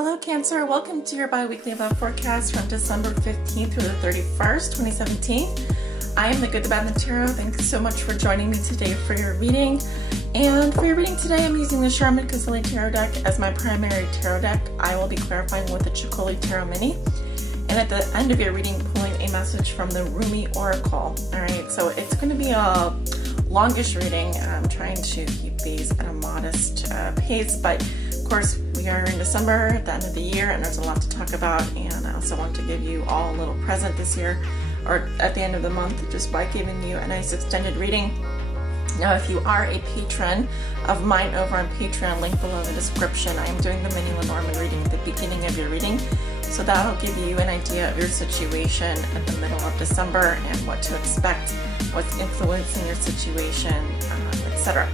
Hello Cancer, welcome to your bi-weekly love forecast from December 15th through the 31st, 2017. I am the Good, the Bad, and the Tarot. Thanks so much for joining me today for your reading. And for your reading today, I'm using the Charmin Casilli Tarot deck as my primary tarot deck. I will be clarifying with the Chicoli Tarot Mini. And at the end of your reading, pulling a message from the Rumi Oracle. Alright, so it's going to be a longish reading. I'm trying to keep these at a modest pace, but of course we are in December at the end of the year and there's a lot to talk about, and I also want to give you all a little present this year, or at the end of the month, just by giving you a nice extended reading. Now if you are a patron of mine over on Patreon, link below in the description, I am doing the mini Lenormand reading at the beginning of your reading. So that'll give you an idea of your situation at the middle of December and what to expect, what's influencing your situation, etc.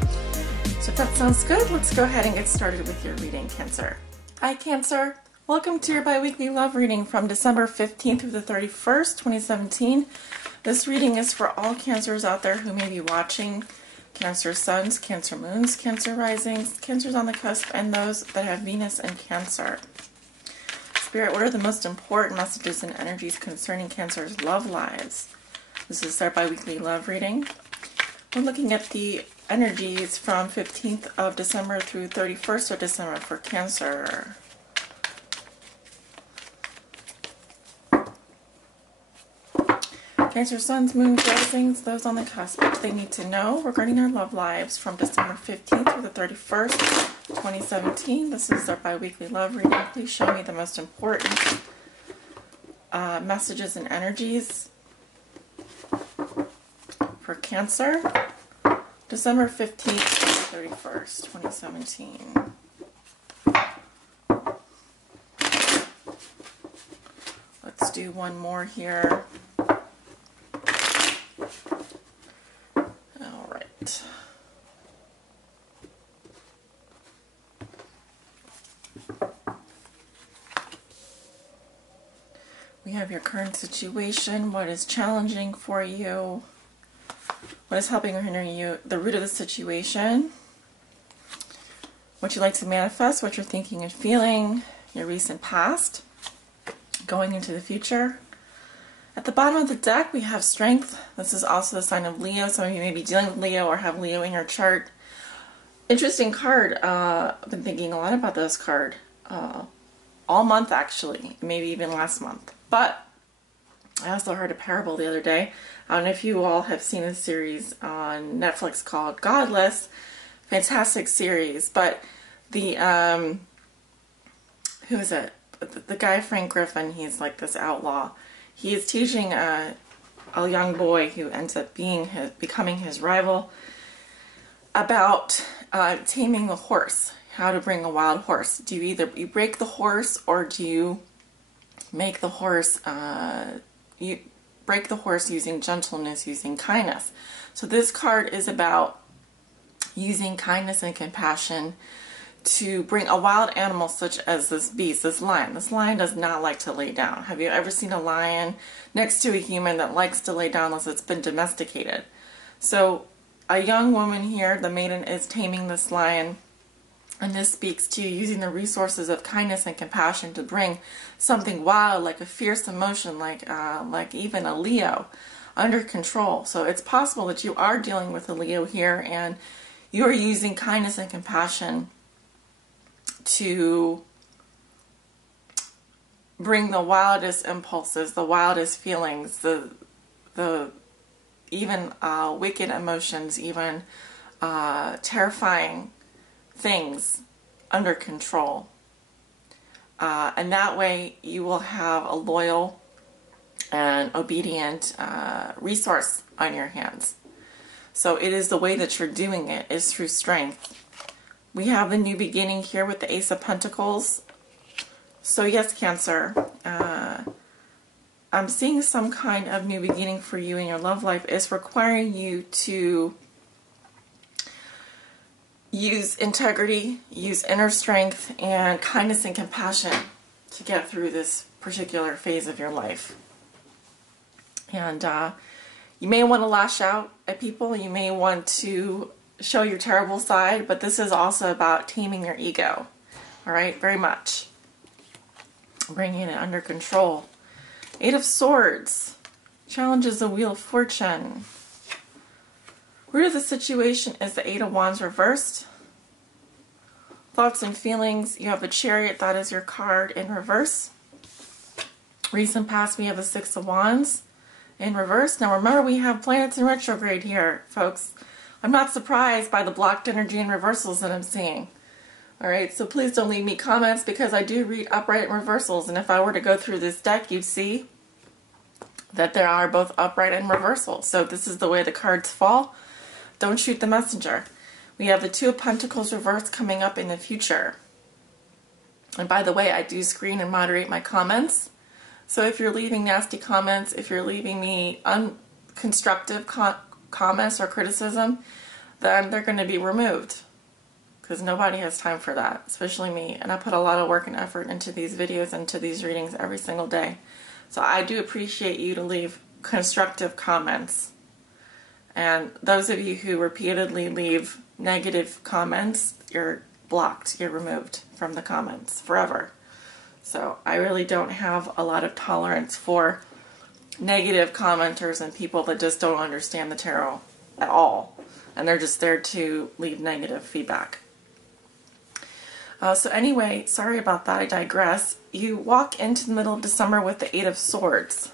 So if that sounds good, let's go ahead and get started with your reading, Cancer. Hi Cancer, welcome to your bi-weekly love reading from December 15th through the 31st, 2017. This reading is for all Cancers out there who may be watching. Cancer suns, Cancer moons, Cancer risings, Cancers on the cusp, and those that have Venus and Cancer. Spirit, what are the most important messages and energies concerning Cancer's love lives? This is our bi-weekly love reading. We're looking at the energies from 15th of December through 31st of December for Cancer. Cancer suns, moons, risings, those on the cusp, what they need to know regarding their love lives from December 15th through the 31st, 2017. This is our bi-weekly love reading. Please show me the most important messages and energies for Cancer, December 15th to the 31st, 2017. Let's do one more here. All right. We have your current situation, what is challenging for you, what is helping or hindering you, the root of the situation, what you like to manifest, what you're thinking and feeling, your recent past, going into the future. At the bottom of the deck, we have Strength. This is also the sign of Leo. Some of you may be dealing with Leo or have Leo in your chart. Interesting card. I've been thinking a lot about this card all month, actually, maybe even last month. But I also heard a parable the other day. I don't know if you all have seen a series on Netflix called Godless. Fantastic series. But the, who is it? The guy, Frank Griffin, he's like this outlaw. He is teaching a young boy who ends up becoming his rival about taming the horse. How to bring a wild horse. Do you break the horse, or do you make the horse, you break the horse using gentleness, using kindness? So this card is about using kindness and compassion to bring a wild animal such as this beast, this lion. This lion does not like to lay down. Have you ever seen a lion next to a human that likes to lay down unless it's been domesticated? So a young woman here, the maiden, is taming this lion. And this speaks to you using the resources of kindness and compassion to bring something wild, like a fierce emotion, like even a Leo, under control. So it's possible that you are dealing with a Leo here, and you are using kindness and compassion to bring the wildest impulses, the wildest feelings, the even wicked emotions, even terrifying things under control. And that way you will have a loyal and obedient resource on your hands. So it is the way that you're doing it is through strength. We have the new beginning here with the Ace of Pentacles. So yes, Cancer, I'm seeing some kind of new beginning for you in your love life. It's requiring you to use integrity, use inner strength, and kindness and compassion to get through this particular phase of your life. And you may want to lash out at people. You may want to show your terrible side, but this is also about taming your ego. All right, very much. bringing it under control. Eight of Swords challenges the Wheel of Fortune. Root of the situation is the Eight of Wands reversed. Thoughts and feelings, you have a Chariot, that is your card in reverse. Recent past, we have a Six of Wands in reverse. Now remember, we have planets in retrograde here, folks. I'm not surprised by the blocked energy and reversals that I'm seeing. Alright, so please don't leave me comments, because I do read upright and reversals, and if I were to go through this deck, you'd see that there are both upright and reversal. So this is the way the cards fall. Don't shoot the messenger. We have the Two of Pentacles reversed coming up in the future. And by the way, I do screen and moderate my comments. So if you're leaving nasty comments, if you're leaving me unconstructive comments or criticism, then they're going to be removed. Because nobody has time for that, especially me. And I put a lot of work and effort into these videos and to these readings every single day. So I do appreciate you to leave constructive comments. And those of you who repeatedly leave negative comments, you're blocked, you're removed from the comments forever. So I really don't have a lot of tolerance for negative commenters and people that just don't understand the tarot at all. And they're just there to leave negative feedback. So anyway, sorry about that, I digress. You walk into the middle of December with the Eight of Swords.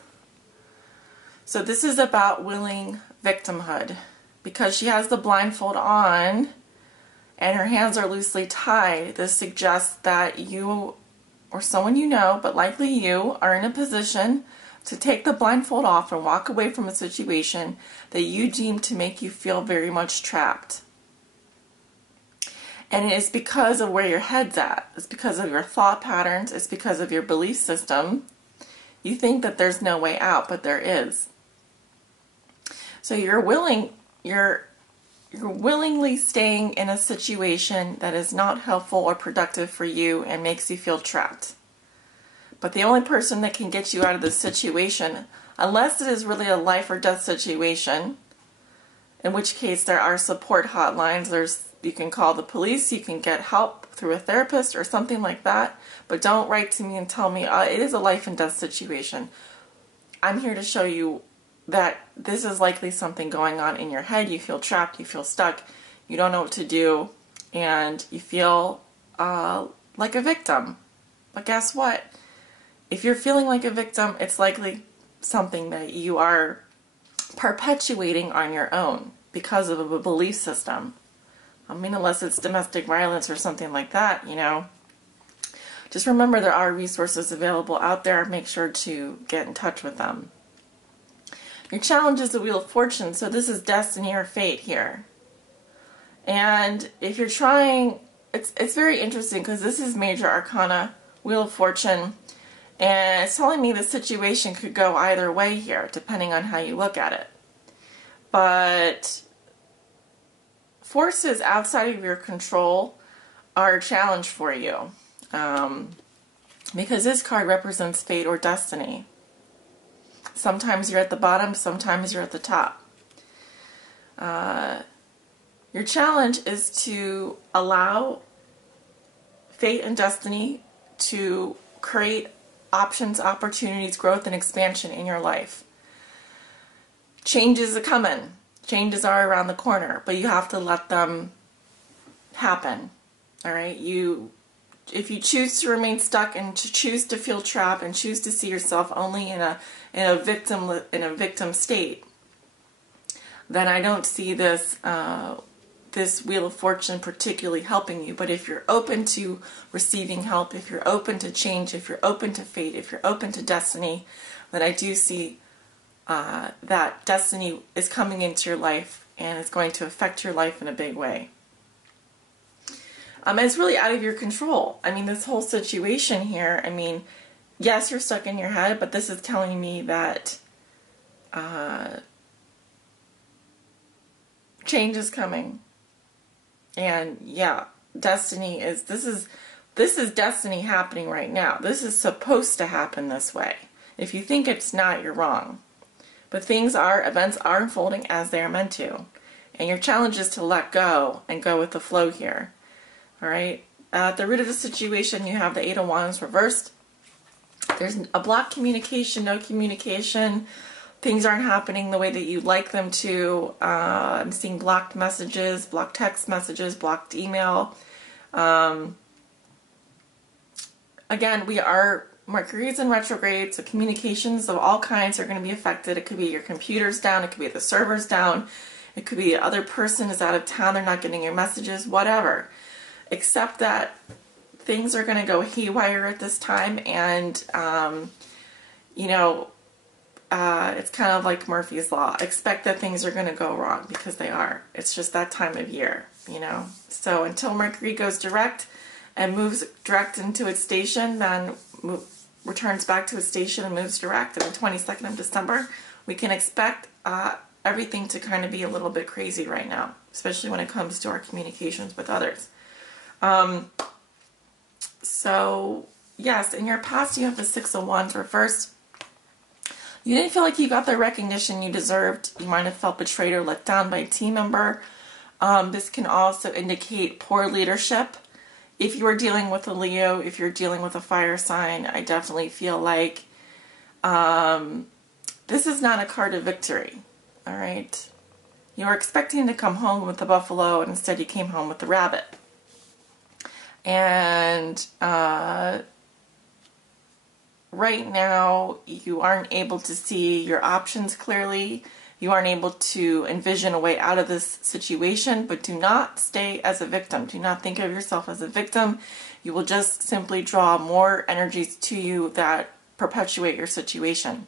So this is about willing victimhood. Because she has the blindfold on and her hands are loosely tied, this suggests that you or someone you know, but likely you, are in a position to take the blindfold off and walk away from a situation that you deem to make you feel very much trapped. And it is because of where your head's at. It's because of your thought patterns. It's because of your belief system. You think that there's no way out, but there is. So you're willingly staying in a situation that is not helpful or productive for you and makes you feel trapped. But the only person that can get you out of this situation, unless it is really a life or death situation, in which case there are support hotlines. You can call the police, you can get help through a therapist or something like that, but don't write to me and tell me it is a life and death situation. I'm here to show you that this is likely something going on in your head. You feel trapped, you feel stuck, you don't know what to do, and you feel like a victim. But guess what? If you're feeling like a victim, it's likely something that you are perpetuating on your own because of a belief system. I mean, unless it's domestic violence or something like that, you know. Just remember there are resources available out there. Make sure to get in touch with them. Your challenge is the Wheel of Fortune, so this is destiny or fate here. And if you're trying, it's very interesting because this is Major Arcana, Wheel of Fortune, and it's telling me the situation could go either way here, depending on how you look at it. But forces outside of your control are a challenge for you, because this card represents fate or destiny. Sometimes you're at the bottom, sometimes you're at the top. Your challenge is to allow fate and destiny to create options, opportunities, growth, and expansion in your life. Changes are coming. Changes are around the corner, but you have to let them happen. All right? If you choose to remain stuck and to choose to feel trapped and choose to see yourself only in a victim state, then I don't see this this Wheel of Fortune particularly helping you. But if you're open to receiving help, if you're open to change, if you're open to fate, if you're open to destiny, then I do see that destiny is coming into your life and it's going to affect your life in a big way. And it's really out of your control. I mean, this whole situation here, I mean, yes, you're stuck in your head, but this is telling me that change is coming. And yeah, destiny is, this is destiny happening right now. This is supposed to happen this way. If you think it's not, you're wrong. But events are unfolding as they are meant to. And your challenge is to let go and go with the flow here. All right. At the root of the situation, you have the Eight of Wands reversed. There's a blocked communication, no communication. Things aren't happening the way that you'd like them to. I'm seeing blocked messages, blocked text messages, blocked email. Again, Mercury's in retrograde, so communications of all kinds are going to be affected. It could be your computer's down, it could be the server's down, it could be the other person is out of town, they're not getting your messages, whatever. Except that things are going to go haywire at this time, and, you know, it's kind of like Murphy's Law. Expect that things are going to go wrong, because they are. It's just that time of year, you know. So until Mercury goes direct and moves direct into its station, then returns back to its station and moves direct on the 22nd of December, we can expect everything to kind of be a little bit crazy right now, especially when it comes to our communications with others. So, yes, in your past you have the Six of Wands reversed. You didn't feel like you got the recognition you deserved. You might have felt betrayed or let down by a team member. This can also indicate poor leadership. If you are dealing with a Leo, if you're dealing with a fire sign, I definitely feel like this is not a card of victory. All right? You were expecting to come home with the buffalo, and instead you came home with the rabbit. And right now, you aren't able to see your options clearly. You aren't able to envision a way out of this situation, but do not stay as a victim. Do not think of yourself as a victim. You will just simply draw more energies to you that perpetuate your situation.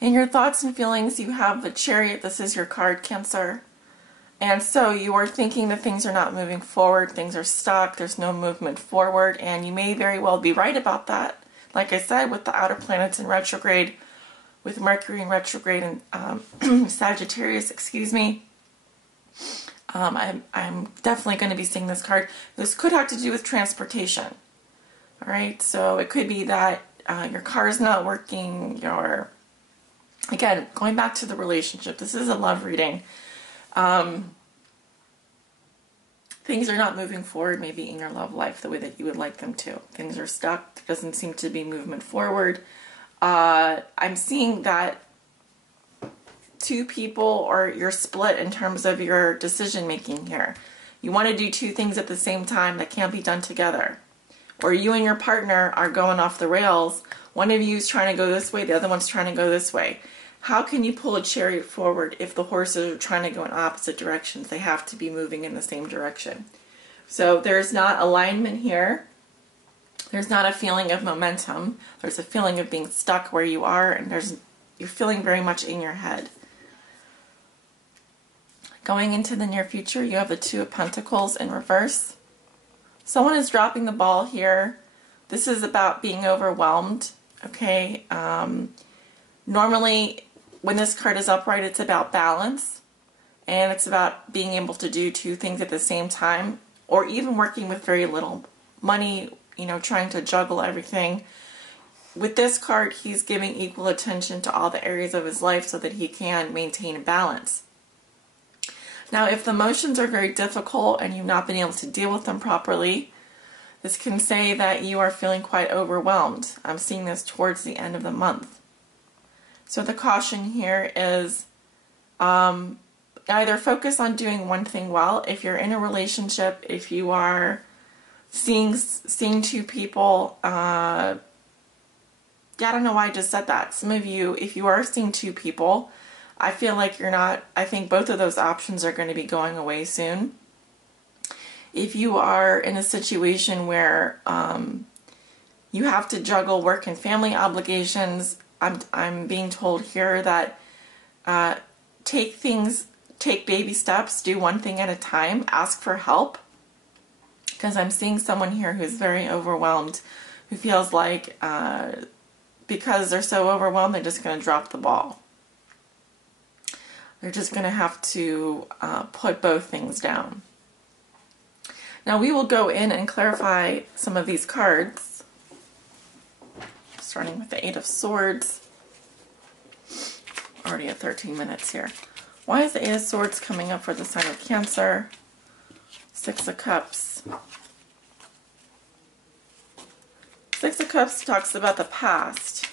In your thoughts and feelings, you have the Chariot. This is your card, Cancer. And so you are thinking that things are not moving forward, things are stuck, there's no movement forward, and you may very well be right about that. Like I said, with the outer planets in retrograde, with Mercury in retrograde and Sagittarius, excuse me, I'm definitely going to be seeing this card. This could have to do with transportation. All right, so it could be that your car is not working, again, going back to the relationship, this is a love reading. Things are not moving forward maybe in your love life the way that you would like them to. Things are stuck. There doesn't seem to be movement forward. I'm seeing that two people, or you're split in terms of your decision making here. You want to do two things at the same time that can't be done together. Or you and your partner are going off the rails. One of you is trying to go this way, the other one's trying to go this way. How can you pull a chariot forward if the horses are trying to go in opposite directions? They have to be moving in the same direction. So there's not alignment here. There's not a feeling of momentum. There's a feeling of being stuck where you are, and you're feeling very much in your head. Going into the near future, you have the Two of Pentacles in reverse. Someone is dropping the ball here. This is about being overwhelmed, okay? Normally, when this card is upright, it's about balance, and it's about being able to do two things at the same time, or even working with very little money, trying to juggle everything. With this card, he's giving equal attention to all the areas of his life so that he can maintain a balance. Now, if the emotions are very difficult and you've not been able to deal with them properly, this can say that you are feeling quite overwhelmed. I'm seeing this towards the end of the month. So the caution here is either focus on doing one thing well. If you're in a relationship, if you are seeing two people, I don't know why I just said that. Some of you, if you are seeing two people, I feel like you're not. I think both of those options are going to be going away soon. If you are in a situation where you have to juggle work and family obligations, I'm being told here that take baby steps, do one thing at a time, ask for help. Because I'm seeing someone here who's very overwhelmed, who feels like because they're so overwhelmed, they're just going to drop the ball. They're just going to have to put both things down. Now we will go in and clarify some of these cards, starting with the Eight of Swords. Already at 13 minutes here. Why is the Eight of Swords coming up for the sign of Cancer? Six of Cups. Six of Cups talks about the past.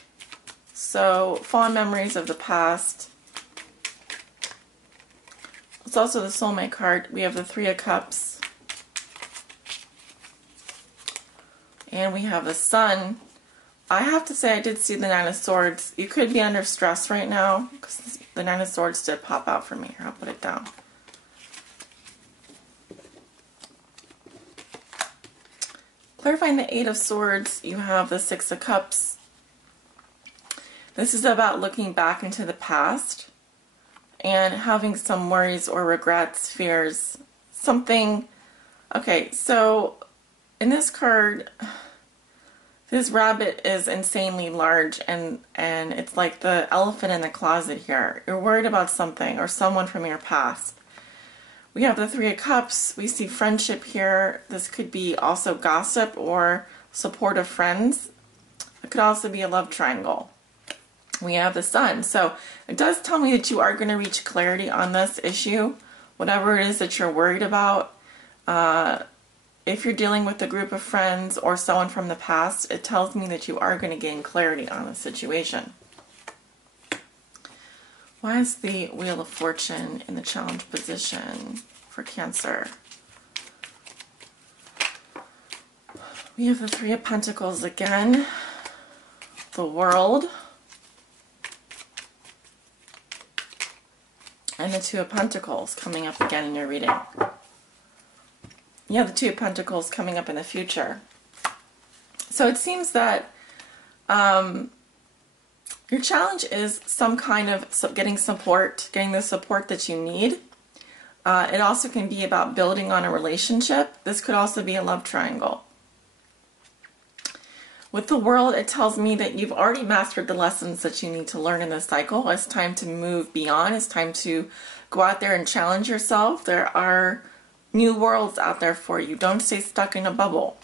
So, fond memories of the past. It's also the soulmate card. We have the Three of Cups. And we have the Sun. I have to say I did see the Nine of Swords. You could be under stress right now, because the Nine of Swords did pop out for me. Here, I'll put it down. Clarifying the Eight of Swords, you have the Six of Cups. This is about looking back into the past and having some worries or regrets, fears, something. Okay, so in this card, this rabbit is insanely large, and it's like the elephant in the closet here. You're worried about something or someone from your past. We have the Three of Cups. We see friendship here. This could be also gossip or support of friends. It could also be a love triangle. We have the Sun. So it does tell me that you are going to reach clarity on this issue, whatever it is that you're worried about. If you're dealing with a group of friends or someone from the past, it tells me that you are going to gain clarity on the situation. Why is the Wheel of Fortune in the challenge position for Cancer? We have the Three of Pentacles again, the World, and the Two of Pentacles coming up again in your reading. You have the Two of Pentacles coming up in the future. So it seems that your challenge is some kind of getting support, getting the support that you need. It also can be about building on a relationship. This could also be a love triangle. With the World, it tells me that you've already mastered the lessons that you need to learn in this cycle. It's time to move beyond. It's time to go out there and challenge yourself. There are new worlds out there for you. Don't stay stuck in a bubble.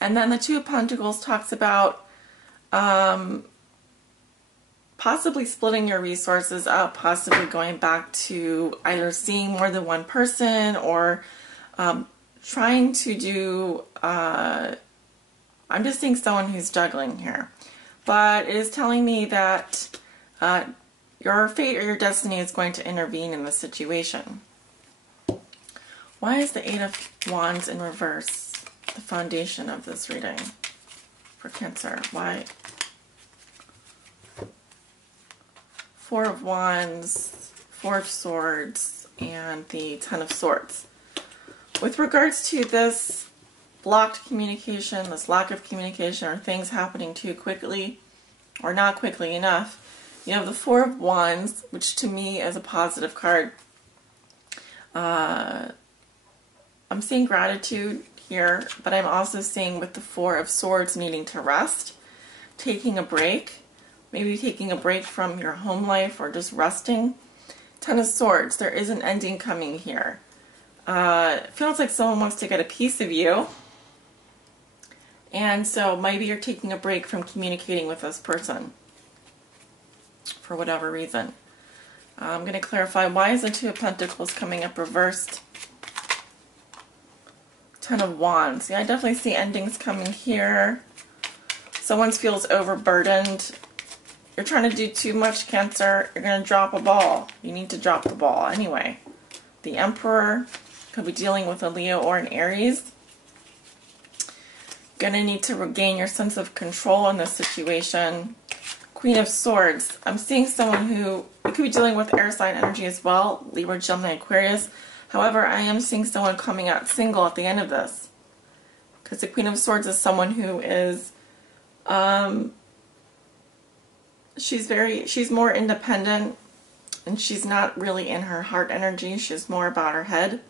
And then the Two of Pentacles talks about possibly splitting your resources up, possibly going back to either seeing more than one person or trying to do, I'm just seeing someone who's juggling here. But it is telling me that your fate or your destiny is going to intervene in the situation. Why is the Eight of Wands in reverse the foundation of this reading for Cancer? Why? Four of Wands, Four of Swords, and the Ten of Swords. With regards to this blocked communication, this lack of communication, or things happening too quickly or not quickly enough, you have the Four of Wands, which to me is a positive card. I'm seeing gratitude here, but I'm also seeing with the Four of Swords needing to rest, taking a break, maybe taking a break from your home life or just resting. Ten of Swords, there is an ending coming here. It feels like someone wants to get a piece of you, and so maybe you're taking a break from communicating with this person for whatever reason. I'm going to clarify, why is the Two of Pentacles coming up reversed? Ten of Wands. Yeah, I definitely see endings coming here. Someone feels overburdened. You're trying to do too much, Cancer. You're going to drop a ball. You need to drop the ball anyway. The Emperor could be dealing with a Leo or an Aries. Going to need to regain your sense of control in this situation. Queen of Swords. I'm seeing someone who could be dealing with air sign energy as well. Libra, Gemini, Aquarius. However, I am seeing someone coming out single at the end of this. Because the Queen of Swords is someone who is, she's more independent, and she's not really in her heart energy. She's more about her head.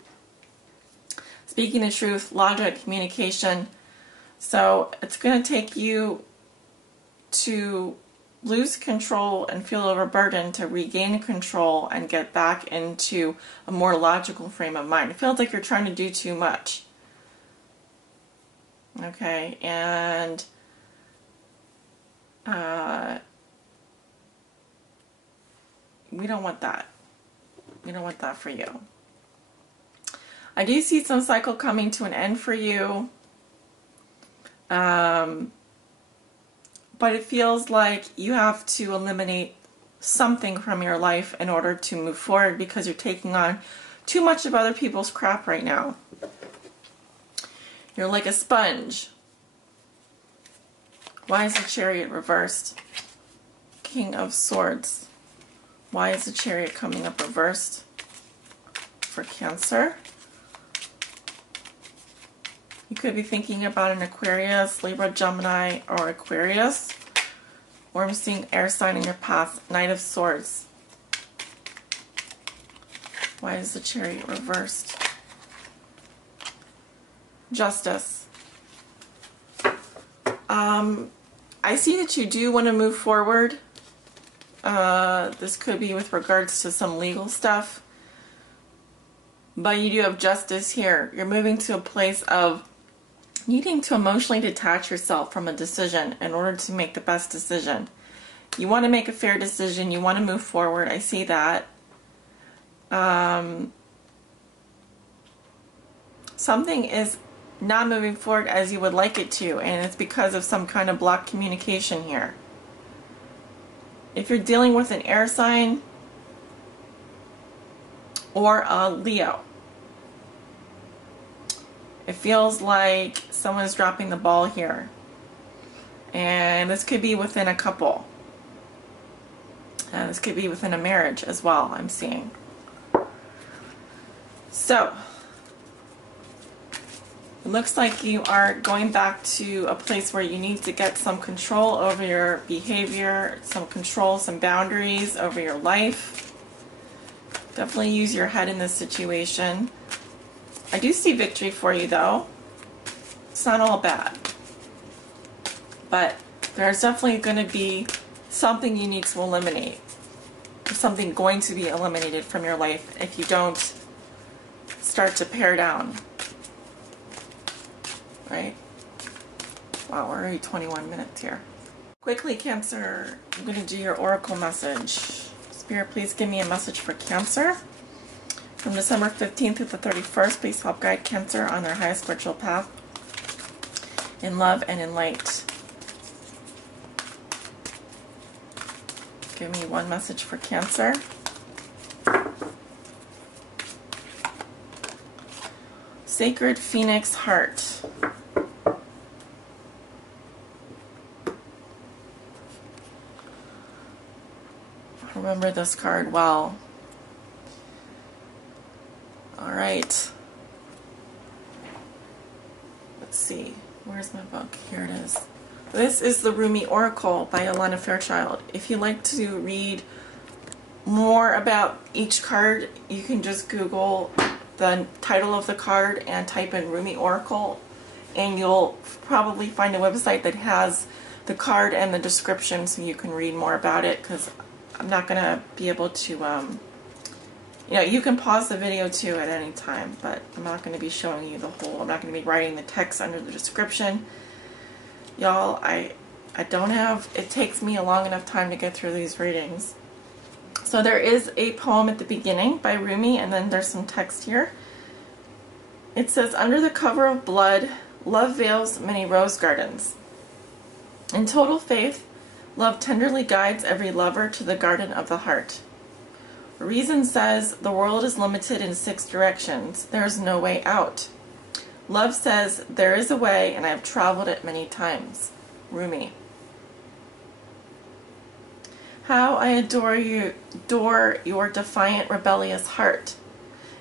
Speaking the truth, logic, communication. So it's going to take you to lose control and feel overburdened to regain control and get back into a more logical frame of mind. It feels like you're trying to do too much. Okay, and we don't want that. We don't want that for you. I do see some cycle coming to an end for you. but it feels like you have to eliminate something from your life in order to move forward because you're taking on too much of other people's crap right now. You're like a sponge. Why is the Chariot reversed? King of Swords. Why is the Chariot coming up reversed for Cancer? You could be thinking about an Aquarius, Libra, Gemini, or Aquarius. Or I'm seeing air sign in your path. Knight of Swords. Why is the Chariot reversed? Justice. I see that you do want to move forward. This could be with regards to some legal stuff. But you do have justice here. You're moving to a place of needing to emotionally detach yourself from a decision in order to make the best decision. You want to make a fair decision. You want to move forward. I see that. Something is not moving forward as you would like it to, and it's because of some kind of blocked communication here. If you're dealing with an air sign or a Leo, it feels like someone is dropping the ball here. And this could be within a couple. And this could be within a marriage as well, I'm seeing. So, it looks like you are going back to a place where you need to get some control over your behavior, some control, some boundaries over your life. Definitely use your head in this situation. I do see victory for you though. It's not all bad. But there's definitely going to be something you need to eliminate. Something going to be eliminated from your life if you don't start to pare down. Right? Wow, we're already 21 minutes here. Quickly, Cancer, I'm going to do your oracle message. Spirit, please give me a message for Cancer. From December 15th to the 31st, please help guide Cancer on their highest spiritual path in love and in light. Give me one message for Cancer. Sacred Phoenix Heart. I remember this card well. Alright. Let's see. Where's my book? Here it is. This is the Rumi Oracle by Alana Fairchild. If you'd like to read more about each card, you can just Google the title of the card and type in Rumi Oracle, and you'll probably find a website that has the card and the description so you can read more about it, because I'm not going to be able to, you know, you can pause the video too at any time, but I'm not going to be showing you the whole, I'm not going to be writing the text under the description. Y'all, I don't have, it takes me a long enough time to get through these readings. So there is a poem at the beginning by Rumi, and then there's some text here. It says, under the cover of blood, love veils many rose gardens. In total faith, love tenderly guides every lover to the garden of the heart. Reason says the world is limited in 6 directions. There is no way out. Love says there is a way, and I have traveled it many times. Rumi. How I adore your defiant, rebellious heart.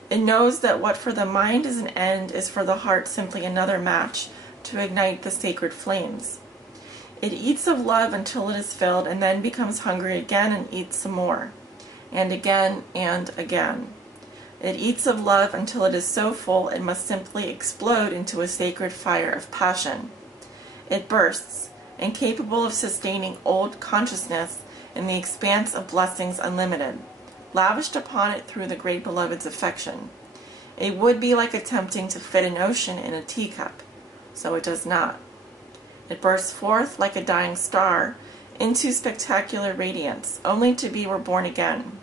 It knows that what for the mind is an end is for the heart simply another match to ignite the sacred flames. It eats of love until it is filled, and then becomes hungry again and eats some more, and again and again. It eats of love until it is so full it must simply explode into a sacred fire of passion. It bursts, incapable of sustaining old consciousness in the expanse of blessings unlimited, lavished upon it through the great beloved's affection. It would be like attempting to fit an ocean in a teacup, so it does not. It bursts forth like a dying star into spectacular radiance, only to be reborn again,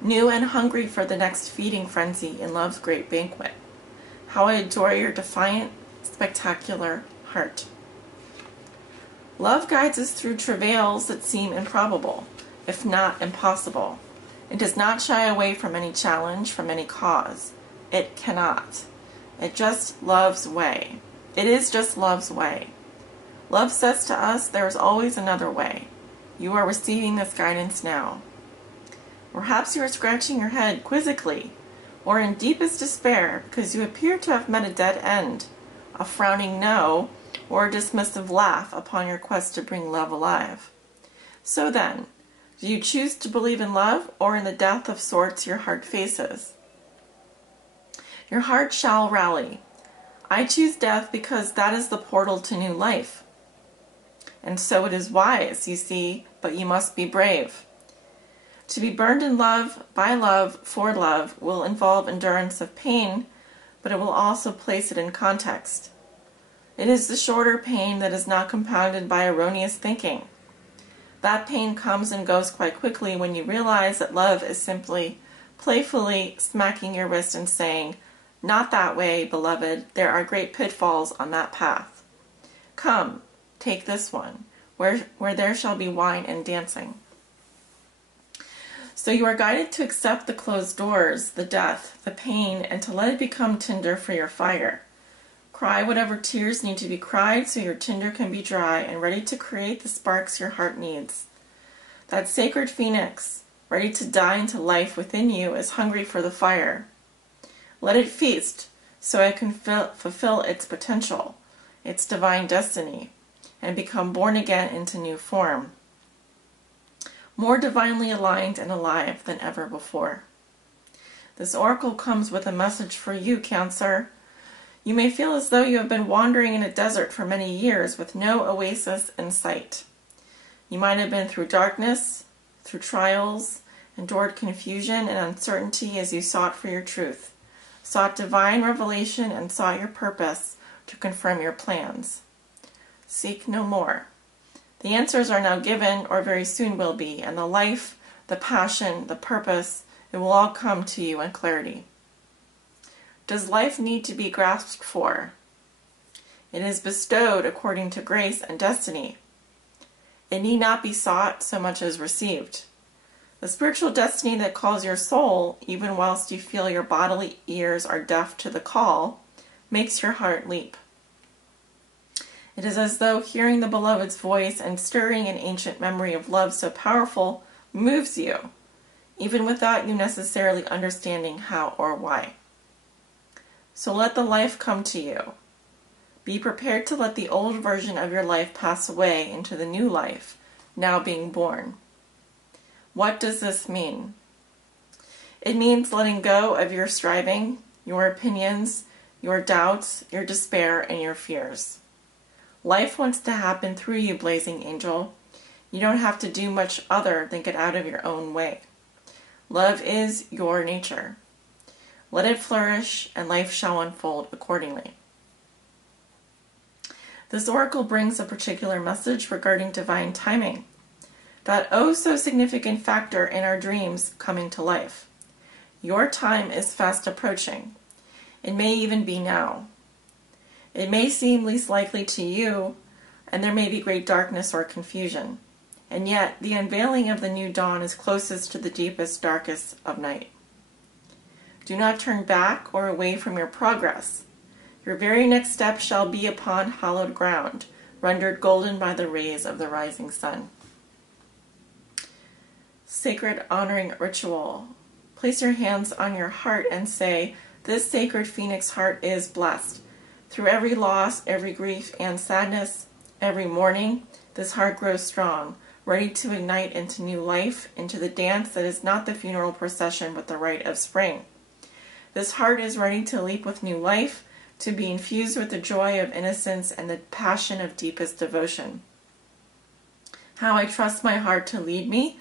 new and hungry for the next feeding frenzy in love's great banquet. How I adore your defiant, spectacular heart. Love guides us through travails that seem improbable, if not impossible. It does not shy away from any challenge, from any cause. It cannot. It just love's way. It is just love's way. Love says to us, there is always another way. You are receiving this guidance now. Perhaps you are scratching your head quizzically, or in deepest despair because you appear to have met a dead end, a frowning no, or a dismissive laugh upon your quest to bring love alive. So then, do you choose to believe in love or in the death of sorts your heart faces? Your heart shall rally. I choose death because that is the portal to new life. And so it is wise, you see, but you must be brave. To be burned in love, by love, for love, will involve endurance of pain, but it will also place it in context. It is the shorter pain that is not compounded by erroneous thinking. That pain comes and goes quite quickly when you realize that love is simply playfully smacking your wrist and saying, "Not that way, beloved. There are great pitfalls on that path. Come, take this one, where there shall be wine and dancing." So you are guided to accept the closed doors, the death, the pain, and to let it become tinder for your fire. Cry whatever tears need to be cried so your tinder can be dry and ready to create the sparks your heart needs. That sacred phoenix, ready to die into life within you, is hungry for the fire. Let it feast so it can fulfill its potential, its divine destiny, and become born again into new form, more divinely aligned and alive than ever before. This oracle comes with a message for you, Cancer. You may feel as though you have been wandering in a desert for many years with no oasis in sight. You might have been through darkness, through trials, endured confusion and uncertainty as you sought for your truth, sought divine revelation, and sought your purpose to confirm your plans. Seek no more. The answers are now given, or very soon will be, and the life, the passion, the purpose, it will all come to you in clarity. Does life need to be grasped for? It is bestowed according to grace and destiny. It need not be sought so much as received. The spiritual destiny that calls your soul, even whilst you feel your bodily ears are deaf to the call, makes your heart leap. It is as though hearing the beloved's voice and stirring an ancient memory of love so powerful moves you, even without you necessarily understanding how or why. So let the life come to you. Be prepared to let the old version of your life pass away into the new life, now being born. What does this mean? It means letting go of your striving, your opinions, your doubts, your despair, and your fears. Life wants to happen through you, blazing angel. You don't have to do much other than get out of your own way. Love is your nature. Let it flourish, and life shall unfold accordingly. This oracle brings a particular message regarding divine timing, that oh so significant factor in our dreams coming to life. Your time is fast approaching. It may even be now. It may seem least likely to you, and there may be great darkness or confusion, and yet the unveiling of the new dawn is closest to the deepest, darkest of night. Do not turn back or away from your progress. Your very next step shall be upon hallowed ground, rendered golden by the rays of the rising sun. Sacred honoring ritual. Place your hands on your heart and say, "This sacred phoenix heart is blessed. Through every loss, every grief and sadness, every morning, this heart grows strong, ready to ignite into new life, into the dance that is not the funeral procession but the rite of spring. This heart is ready to leap with new life, to be infused with the joy of innocence and the passion of deepest devotion. How I trust my heart to lead me,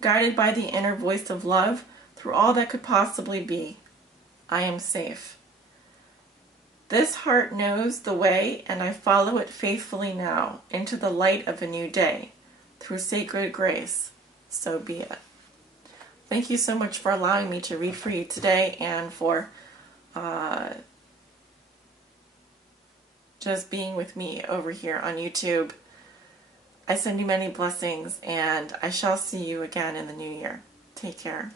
guided by the inner voice of love, through all that could possibly be. I am safe. This heart knows the way, and I follow it faithfully now, into the light of a new day, through sacred grace. So be it." Thank you so much for allowing me to read for you today, and for just being with me over here on YouTube. I send you many blessings, and I shall see you again in the new year. Take care.